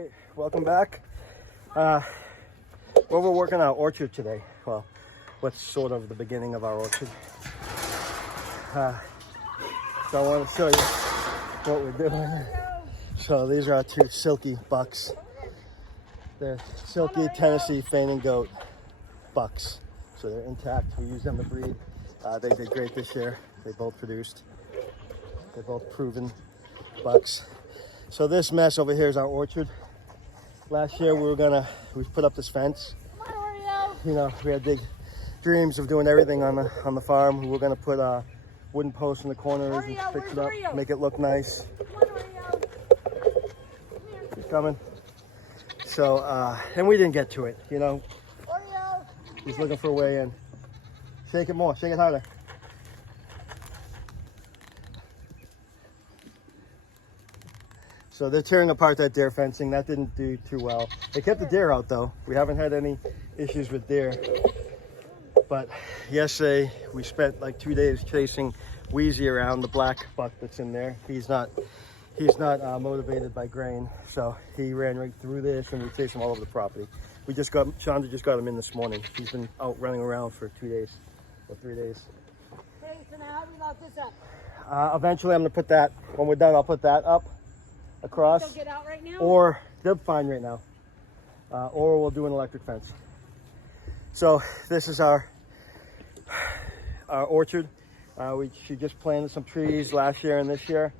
Hey, welcome back. Well, we're working on our orchard today. Well, what's sort of the beginning of our orchard. So I want to show you what we're doing. So these are our two silky bucks. They're silky Tennessee fainting goat bucks. So they're intact. We use them to breed. They did great this year. They both produced. They're both proven bucks. So this mess over here is our orchard. Last year we put up this fence. You know, we had big dreams of doing everything on the farm. We were gonna put wooden posts in the corners and fix it up, make it look nice. He's coming. So, and we didn't get to it, you know. He's looking for a way in. Shake it more, shake it harder. So they're tearing apart that deer fencing. That didn't do too well. They kept the deer out though. We haven't had any issues with deer. But yesterday we spent like 2 days chasing Wheezy around, the black buck that's in there. He's not motivated by grain. So he ran right through this and we chased him all over the property. Chandra just got him in this morning. He's been out running around for 2 days or 3 days. Okay, so now how do we lock this up? Eventually I'm gonna put that, when we're done, I'll put that up across. Don't get out right now? Or they're fine right now. Or we'll do an electric fence. So this is our orchard. She just planted some trees last year and this year.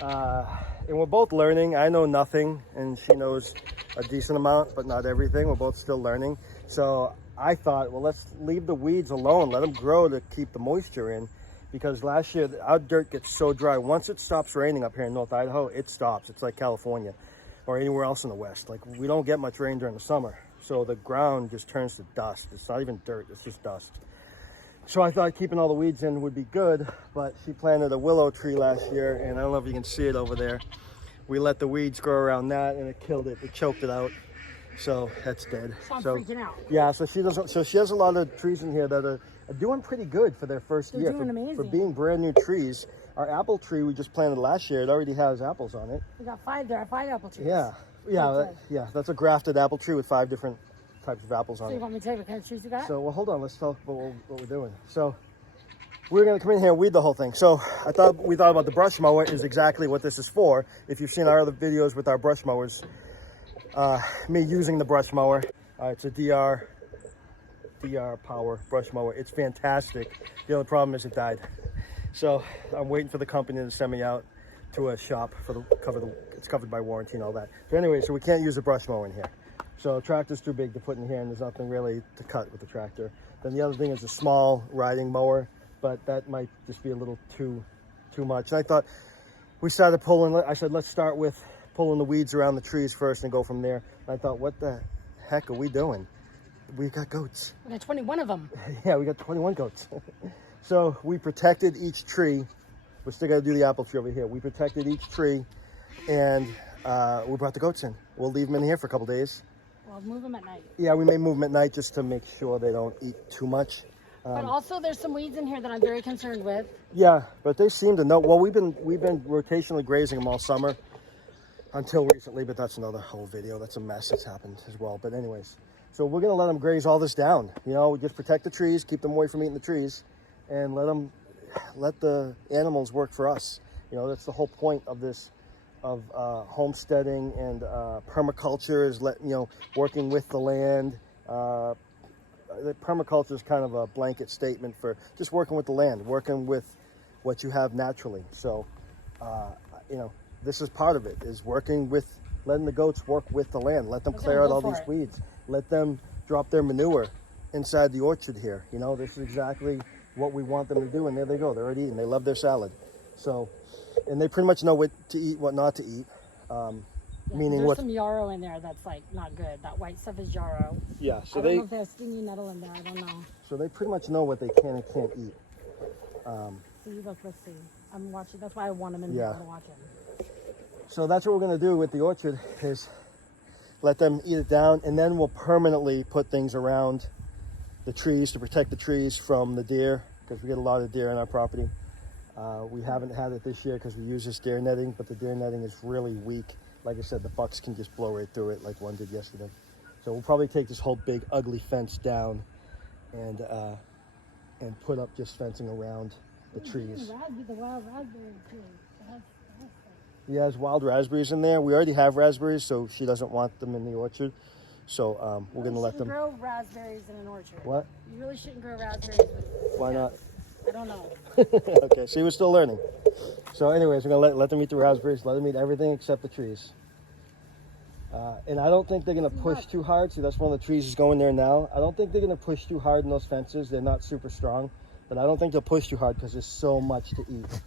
And we're both learning. I know nothing and she knows a decent amount, but not everything. We're both still learning. So I thought, well, let's leave the weeds alone. Let them grow to keep the moisture in. Because last year, our dirt gets so dry. Once it stops raining up here in North Idaho, it stops. It's like California or anywhere else in the West. Like, we don't get much rain during the summer. So the ground just turns to dust. It's not even dirt, it's just dust. So I thought keeping all the weeds in would be good, but she planted a willow tree last year, and I don't know if you can see it over there. We let the weeds grow around that, and it killed it. It choked it out. So that's dead. So I'm freaking out. Yeah, so she has a lot of trees in here that are doing pretty good for their first year. Doing amazing. For being brand new trees. Our apple tree we just planted last year, it already has apples on it. We got 5 there, 5 apple trees. Yeah, that's a grafted apple tree with 5 different types of apples on it. So you want me to tell you what kind of trees you got? So, well, hold on, let's talk about what we're doing. So, we're gonna come in here and weed the whole thing. So, we thought about the brush mower is exactly what this is for. If you've seen our other videos with our brush mowers, me using the brush mower, it's a DR Power brush mower. It's fantastic. The only problem is it died. So I'm waiting for the company to send me out to a shop for it's covered by warranty and all that. So anyway, so we can't use a brush mower in here. So tractor's too big to put in here and there's nothing really to cut with the tractor. Then the other thing is a small riding mower, but that might just be a little too much. And I thought we started pulling, I said, let's start with pulling the weeds around the trees first and go from there. And I thought, what the heck are we doing? We got goats. We got 21 of them. Yeah, we got 21 goats. So we protected each tree. We're still going to do the apple tree over here. We protected each tree and we brought the goats in. We'll leave them in here for a couple days. We'll move them at night. Yeah, we may move them at night just to make sure they don't eat too much. But also there's some weeds in here that I'm very concerned with. Yeah, but they seem to know. Well, we've been rotationally grazing them all summer until recently, but that's another whole video. That's a mess that's happened as well. But anyways. So we're going to let them graze all this down. You know, just protect the trees, keep them away from eating the trees, and let the animals work for us. You know, that's the whole point of this, of homesteading and permaculture is working with the land. The permaculture is kind of a blanket statement for just working with the land, working with what you have naturally. So, you know, this is part of it, is letting the goats work with the land. Let them clear out all these weeds. Let them drop their manure inside the orchard here. You know, this is exactly what we want them to do. And there they go. They're already eating. They love their salad. So, and they pretty much know what to eat, what not to eat. Meaning there's some yarrow in there that's like not good. That white stuff is yarrow. Yeah. So I don't know if there's stingy nettle in there. I don't know. So they pretty much know what they can and can't eat. See, let's see. I'm watching. That's why I want them in there to watch them. So that's what we're going to do with the orchard is let them eat it down, and then we'll permanently put things around the trees to protect the trees from the deer, because we get a lot of deer on our property. We haven't had it this year because we use this deer netting, but the deer netting is really weak. like I said, the bucks can just blow right through it like one did yesterday. So we'll probably take this whole big ugly fence down and put up just fencing around the trees. The wild raspberry tree. He has wild raspberries in there. We already have raspberries, so she doesn't want them in the orchard. So we're gonna let them grow raspberries in an orchard. What? You really shouldn't grow raspberries. Why not? I don't know. Okay, see, we're still learning. So anyways, we're gonna let them eat the raspberries, let them eat everything except the trees. And I don't think they're gonna push too hard. See, that's one of the trees is going there now. I don't think they're gonna push too hard in those fences. They're not super strong, but I don't think they'll push too hard because there's so much to eat.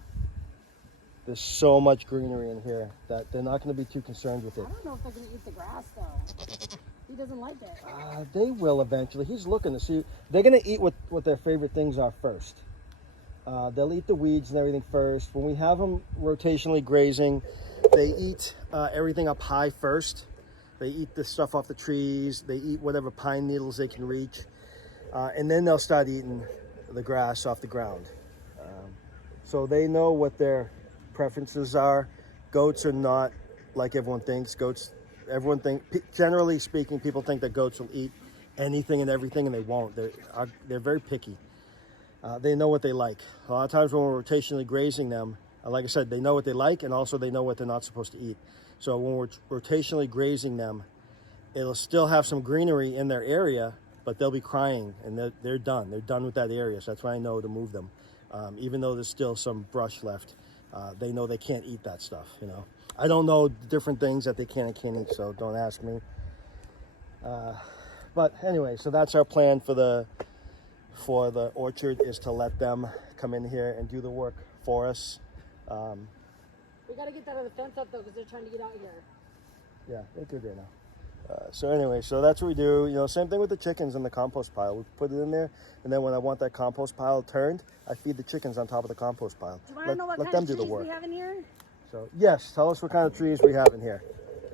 There's so much greenery in here that they're not gonna be too concerned with it. I don't know if they're gonna eat the grass though. He doesn't like it. They will eventually. He's looking to see. They're gonna eat what their favorite things are first. They'll eat the weeds and everything first. When we have them rotationally grazing, they eat everything up high first. They eat the stuff off the trees. They eat whatever pine needles they can reach. And then they'll start eating the grass off the ground. So they know what their preferences are. Goats are not like everyone thinks. Generally speaking, people think that goats will eat anything and everything, and they won't. They're very picky. They know what they like. A lot of times when we're rotationally grazing them, like I said, they know what they like, and also they know what they're not supposed to eat. So when we're rotationally grazing them, it'll still have some greenery in their area, but they'll be crying, and they're done. They're done with that area, so that's why I know to move them. Even though there's still some brush left, they know they can't eat that stuff, you know. I don't know different things that they can and can't eat, so don't ask me. But anyway, so that's our plan for the orchard, is to let them come in here and do the work for us. We got to get that other fence up though, because they're trying to get out here. Yeah, they're good right now. So anyway, so that's what we do. You know, same thing with the chickens in the compost pile. We put it in there, and then when I want that compost pile turned, I feed the chickens on top of the compost pile. Do you want to know what let kind them of do the trees work. we have in here? So yes, tell us what kind of trees we have in here.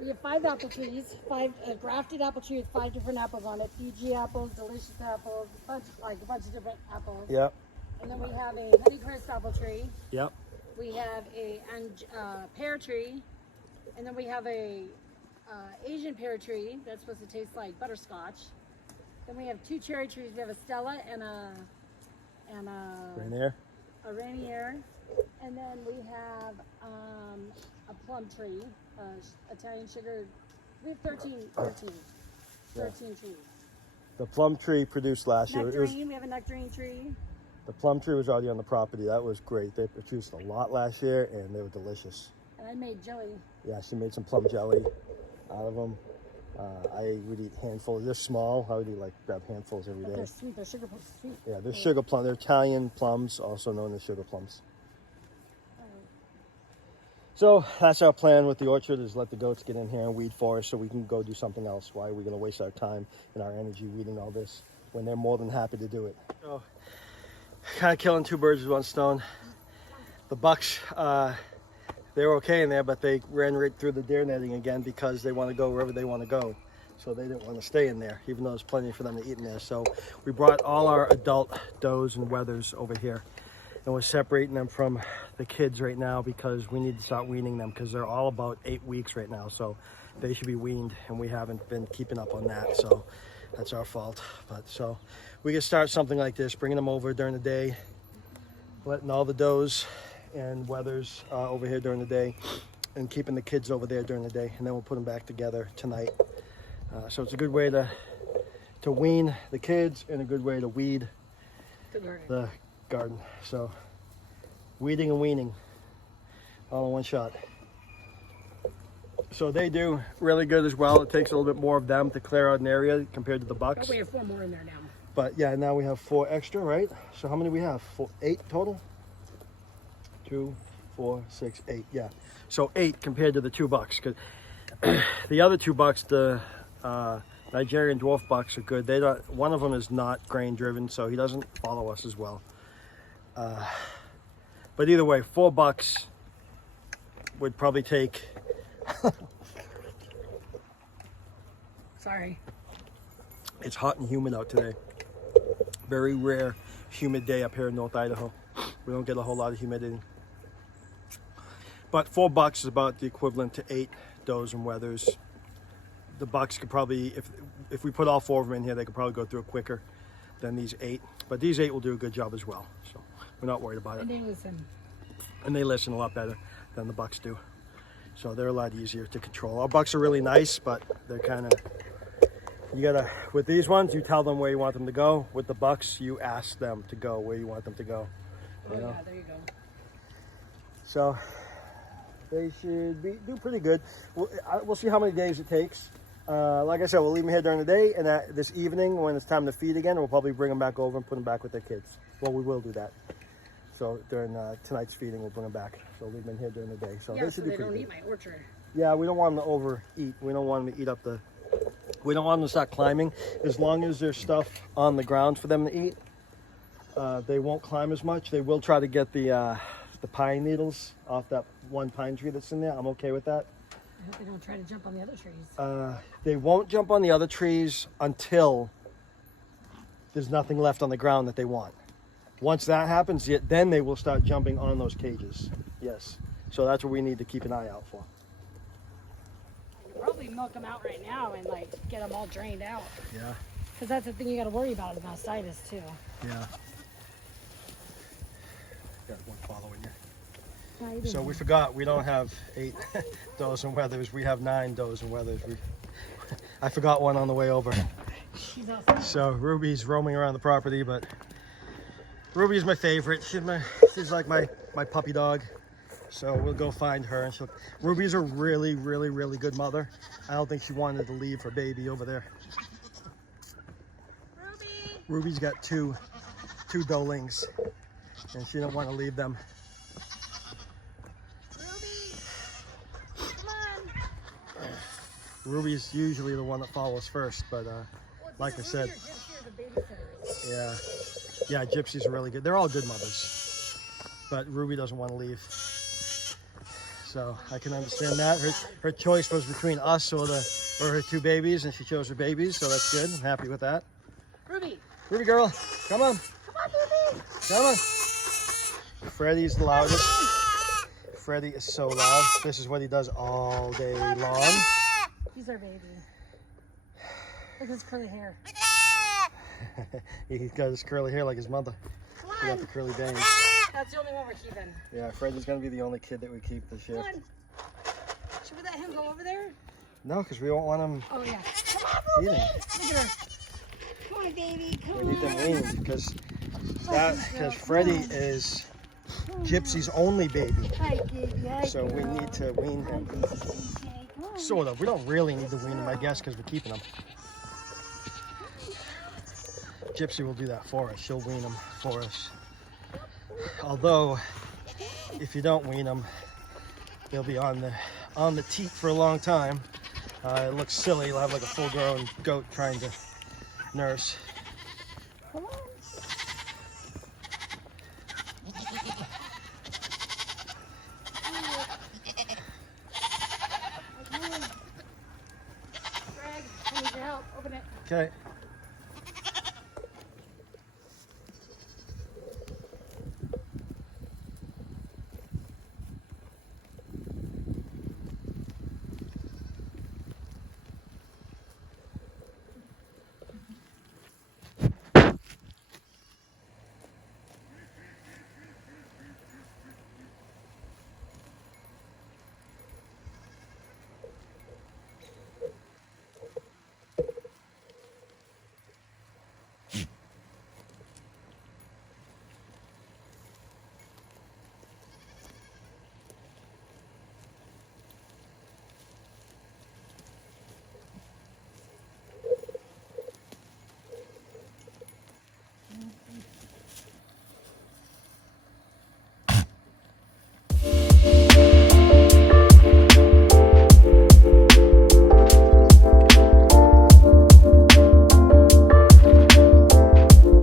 We have 5 apple trees, 5 grafted apple tree with 5 different apples on it. Fiji apples, delicious apples, a bunch of different apples. Yep. And then we have a Honeycrisp apple tree. Yep. We have a pear tree, and then we have a Asian pear tree that's supposed to taste like butterscotch. Then we have 2 cherry trees. We have a Stella and a Rainier. And then we have a plum tree, Italian sugar. We have 13 trees. The plum tree produced last year. Nectarine, we have a nectarine tree. The plum tree was already on the property. That was great. They produced a lot last year, and they were delicious. And I made jelly. Yeah, she made some plum jelly out of them. I would eat handfuls. They're small. I would eat, grab handfuls every day. They're sweet. They're sugar plums. Sweet. Yeah, they're sugar plum. They're Italian plums, also known as sugar plums. So that's our plan with the orchard, is let the goats get in here and weed for us so we can go do something else. Why are we going to waste our time and our energy weeding all this when they're more than happy to do it? So, kind of killing 2 birds with 1 stone. The bucks, they were okay in there, but they ran right through the deer netting again because they want to go wherever they want to go. So they didn't want to stay in there, even though there's plenty for them to eat in there. So we brought all our adult does and wethers over here, and we're separating them from the kids right now because we need to start weaning them, because they're all about 8 weeks right now. So they should be weaned, and we haven't been keeping up on that. So that's our fault. But so we can start something like this, bringing them over during the day, letting all the does and wethers over here during the day, and keeping the kids over there during the day, and then we'll put them back together tonight. So it's a good way to wean the kids, and a good way to weed the garden. So weeding and weaning all in one shot. So they do really good as well. It takes a little bit more of them to clear out an area compared to the bucks. But we have 4 more in there now. But yeah, now we have 4 extra, right? So how many do we have? 8 total? 2, 4, 6, 8. Yeah. So 8 compared to the 2 bucks. Cause the other 2 bucks, the Nigerian dwarf bucks, are good. They don't. One of them is not grain driven, so he doesn't follow us as well. But either way, 4 bucks would probably take. Sorry. It's hot and humid out today. Very rare humid day up here in North Idaho. We don't get a whole lot of humidity. But 4 bucks is about the equivalent to 8 does and wethers. The bucks could probably, if we put all 4 of them in here, they could probably go through it quicker than these 8. But these 8 will do a good job as well. So we're not worried about it. And they listen. And they listen a lot better than the bucks do. So they're a lot easier to control. Our bucks are really nice, but they're kind of, you gotta, with these ones, you tell them where you want them to go. With the bucks, you ask them to go where you want them to go. Oh yeah, there you go. So they should do pretty good. We'll see how many days it takes. Like I said, we'll leave them here during the day, and this evening, when it's time to feed again, we'll probably bring them back over and put them back with their kids. Well, we will do that. So during tonight's feeding, we'll bring them back. So leave them in here during the day. So Yeah, they so should they do don't pretty eat good. my orchard. Yeah, we don't want them to overeat. We don't want them to eat up the. We don't want them to start climbing. As long as there's stuff on the ground for them to eat, they won't climb as much. They will try to get the pine needles off that one pine tree that's in there. I'm okay with that. I hope they don't try to jump on the other trees. They won't jump on the other trees until there's nothing left on the ground that they want. Once that happens, then they will start jumping on those cages. Yes. So that's what we need to keep an eye out for. You could probably milk them out right now and like get them all drained out. Yeah. Because that's the thing you got to worry about is mastitis too. Yeah. Got one following you. No, you So didn't. we forgot we don't have 8 does and wethers. We have 9 does and wethers. I forgot one on the way over. She's awesome. So Ruby's roaming around the property, but Ruby's my favorite. She's like my puppy dog. So we'll go find her. And Ruby's a really, really, really good mother. I don't think she wanted to leave her baby over there. Ruby! Ruby's got two doelings, and she don't want to leave them. Ruby! Come on! Ruby's usually the one that follows first, but like I said, yeah, Gypsy's are really good. They're all good mothers, but Ruby doesn't want to leave. So I can understand that. Her choice was between us or her 2 babies, and she chose her babies, so that's good. I'm happy with that. Ruby! Ruby girl, come on. Come on, baby! Come on. Freddie's the loudest. Freddie is so loud. This is what he does all day long. He's our baby. Look at his curly hair. He's got his curly hair like his mother. Come He got on! the curly bangs. That's the only one we're keeping. Yeah, Freddie's gonna be the only kid that we keep this year. Come on! Should we let him go over there? No, because we don't want him Oh yeah. Come on, Ruby! eating. Look at her. Come on, baby. Come We need them on. weaned because Freddie is Gypsy's only baby. Hi, baby. Hi, So we girl. need to wean him. Come on. Sort of. We don't really need to wean him, I guess, because we're keeping him. Gypsy will do that for us. She'll wean them for us. Although, if you don't wean them, they'll be on the teat for a long time. It looks silly. You'll have like a full-grown goat trying to nurse. Come on. Greg, I need your help. Open it. Okay.